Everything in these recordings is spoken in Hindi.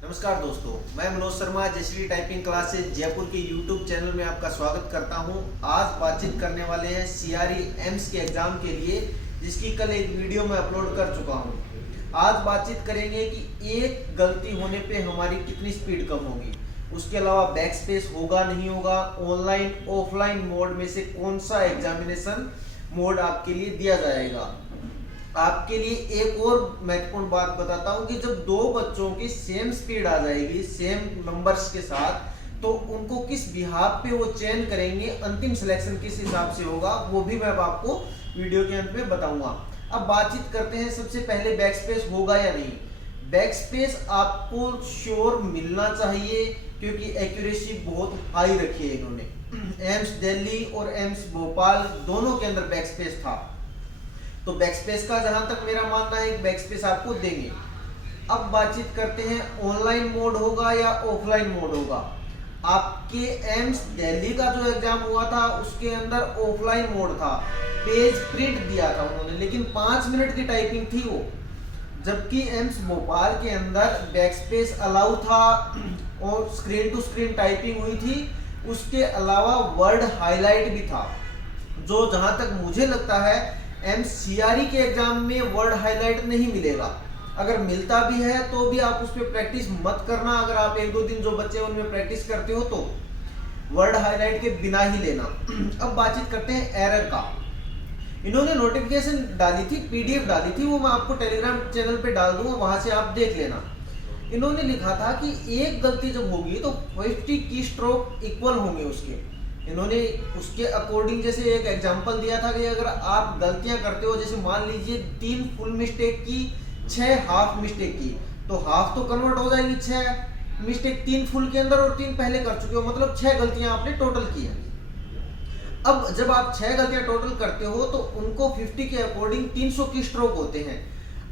नमस्कार दोस्तों, मैं मनोज शर्मा जयश्री टाइपिंग क्लासेस जयपुर के यूट्यूब चैनल में आपका स्वागत करता हूं। आज बातचीत करने वाले हैं सीआरई एम्स के एग्जाम के लिए, जिसकी कल एक वीडियो में अपलोड कर चुका हूं। आज बातचीत करेंगे कि एक गलती होने पे हमारी कितनी स्पीड कम होगी, उसके अलावा बैक स्पेस होगा नहीं होगा, ऑनलाइन ऑफलाइन मोड में से कौन सा एग्जामिनेशन मोड आपके लिए दिया जाएगा। आपके लिए एक और महत्वपूर्ण बात बताता हूं कि जब दो बच्चों की सेम स्पीड आ जाएगी सेम नंबर्स के साथ, तो उनको किस बिहाफ पे वो चयन करेंगे, अंतिम सिलेक्शन किस हिसाब से होगा, वो भी मैं आपको वीडियो के अंत में बताऊंगा। अब बातचीत करते हैं सबसे पहले बैक स्पेस होगा या नहीं। बैक स्पेस आपको श्योर मिलना चाहिए, क्योंकि एक्यूरेसी बहुत हाई रखी है इन्होंने। एम्स दिल्ली और एम्स भोपाल दोनों के अंदर बैक स्पेस था, तो बैक स्पेस का जहां तक मेरा मानना है बैक स्पेस आपको देंगे। अब बातचीत करते हैं ऑनलाइन मोड होगा या ऑफलाइन मोड होगा। आपके एम्स दिल्ली का जो एग्जाम हुआ था उसके अंदर ऑफलाइन मोड था, पेज प्रिंट दिया था उन्होंने, लेकिन 5 मिनट की टाइपिंग थी वो। जबकि एम्स भोपाल के अंदर बैक स्पेस अलाउ था और स्क्रीन टू स्क्रीन टाइपिंग हुई थी, उसके अलावा वर्ड हाईलाइट भी था, जो जहां तक मुझे लगता है एमसीआरई के एग्जाम में वर्ड हाईलाइट नहीं मिलेगा। अगर मिलता भी है तो भी आप उस पर प्रैक्टिस मत करना। अगर आप एक दो दिन जो बच्चे उनमें प्रैक्टिस करते हो तो वर्ड हाईलाइट के बिना ही लेना। अब बातचीत करते हैं एरर का। इन्होंने नोटिफिकेशन डाली थी, पीडीएफ डाली थी, वो मैं आपको टेलीग्राम चैनल पे डाल दूंगा, वहां से आप देख लेना। इन्होंने लिखा था कि एक गलती जब होगी तो 50 की स्ट्रोक इक्वल होंगे उसके। इन्होंने उसके अकॉर्डिंग जैसे एक एग्जांपल दिया था कि अगर आप गलतियां करते हो, जैसे मान लीजिए 3 फुल मिस्टेक की, 6 हाफ मिस्टेक की, तो हाफ तो कन्वर्ट हो जाएगी 6 मिस्टेक 3 फुल के अंदर, और 3 पहले कर चुके हो, मतलब 6 गलतियां आपने टोटल की है। अब जब आप 6 गलतियां टोटल करते हो तो उनको 50 के अकॉर्डिंग 300 की स्ट्रोक होते हैं।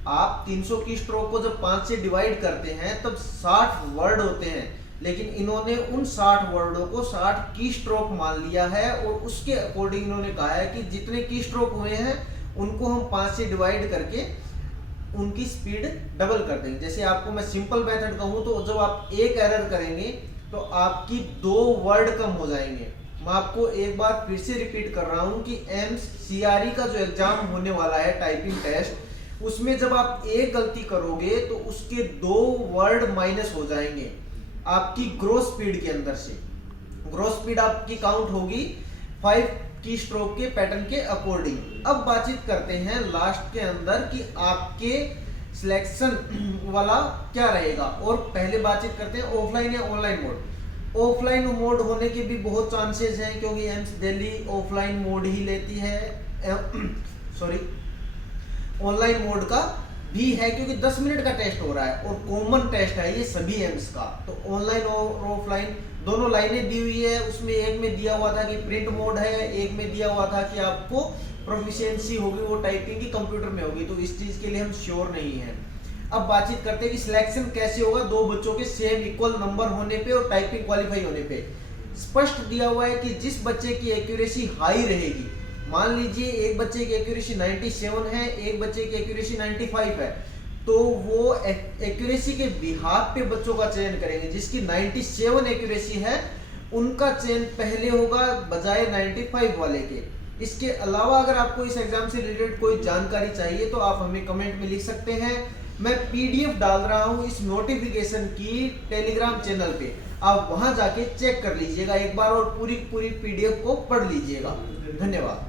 आप 300 की स्ट्रोक को जब 5 से डिवाइड करते हैं तब 60 वर्ड होते हैं, लेकिन इन्होंने उन 60 वर्डों को 60 की स्ट्रोक मान लिया है, और उसके अकॉर्डिंग इन्होंने कहा है कि जितने की स्ट्रोक हुए हैं उनको हम 5 से डिवाइड करके उनकी स्पीड डबल कर देंगे। जैसे आपको मैं सिंपल मेथड कहूं तो जब आप एक एरर करेंगे तो आपकी 2 वर्ड कम हो जाएंगे। मैं आपको एक बार फिर से रिपीट कर रहा हूं कि एमसीआरई का जो एग्जाम होने वाला है टाइपिंग टेस्ट, उसमें जब आप एक गलती करोगे तो उसके 2 वर्ड माइनस हो जाएंगे आपकी ग्रोथ स्पीड के अंदर से। ग्रोथ स्पीड आपकी काउंट होगी 5 की स्ट्रोक के पैटर्न के अकॉर्डिंग। अब बातचीत करते हैं लास्ट के अंदर कि आपके सिलेक्शन वाला क्या रहेगा, और पहले बातचीत करते हैं ऑफलाइन या ऑनलाइन मोड। ऑफलाइन मोड होने के भी बहुत चांसेस हैं, क्योंकि एम्स दिल्ली ऑफलाइन मोड ही लेती है। सॉरी, ऑनलाइन मोड का भी है, क्योंकि 10 मिनट का टेस्ट हो रहा है और कॉमन टेस्ट है ये सभी एम्स का। तो ऑनलाइन और ऑफलाइन दोनों लाइनें दी हुई है। उसमें एक में दिया हुआ था कि प्रिंट मोड है, एक में दिया हुआ था कि आपको प्रोफिशिएंसी होगी वो टाइपिंग की कंप्यूटर में होगी, तो इस चीज के लिए हम श्योर नहीं है। अब बातचीत करते हैं कि सिलेक्शन कैसे होगा दो बच्चों के सेम इक्वल नंबर होने पे और टाइपिंग क्वालिफाई होने पे। स्पष्ट दिया हुआ है कि जिस बच्चे की एक्यूरेसी हाई रहेगी, मान लीजिए एक बच्चे की एक्यूरेसी 97 है, एक बच्चे की एक्यूरेसी 95 है, तो वो एक्यूरेसी के बिहाफ पे बच्चों का चयन करेंगे। जिसकी 97 एक्यूरेसी है उनका चयन पहले होगा बजाय 95 वाले के। इसके अलावा अगर आपको इस एग्जाम से रिलेटेड कोई जानकारी चाहिए तो आप हमें कमेंट में लिख सकते हैं। मैं पीडीएफ डाल रहा हूं इस नोटिफिकेशन की टेलीग्राम चैनल पे, आप वहां जाके चेक कर लीजिएगा एक बार और पूरी पीडीएफ को पढ़ लीजिएगा। धन्यवाद।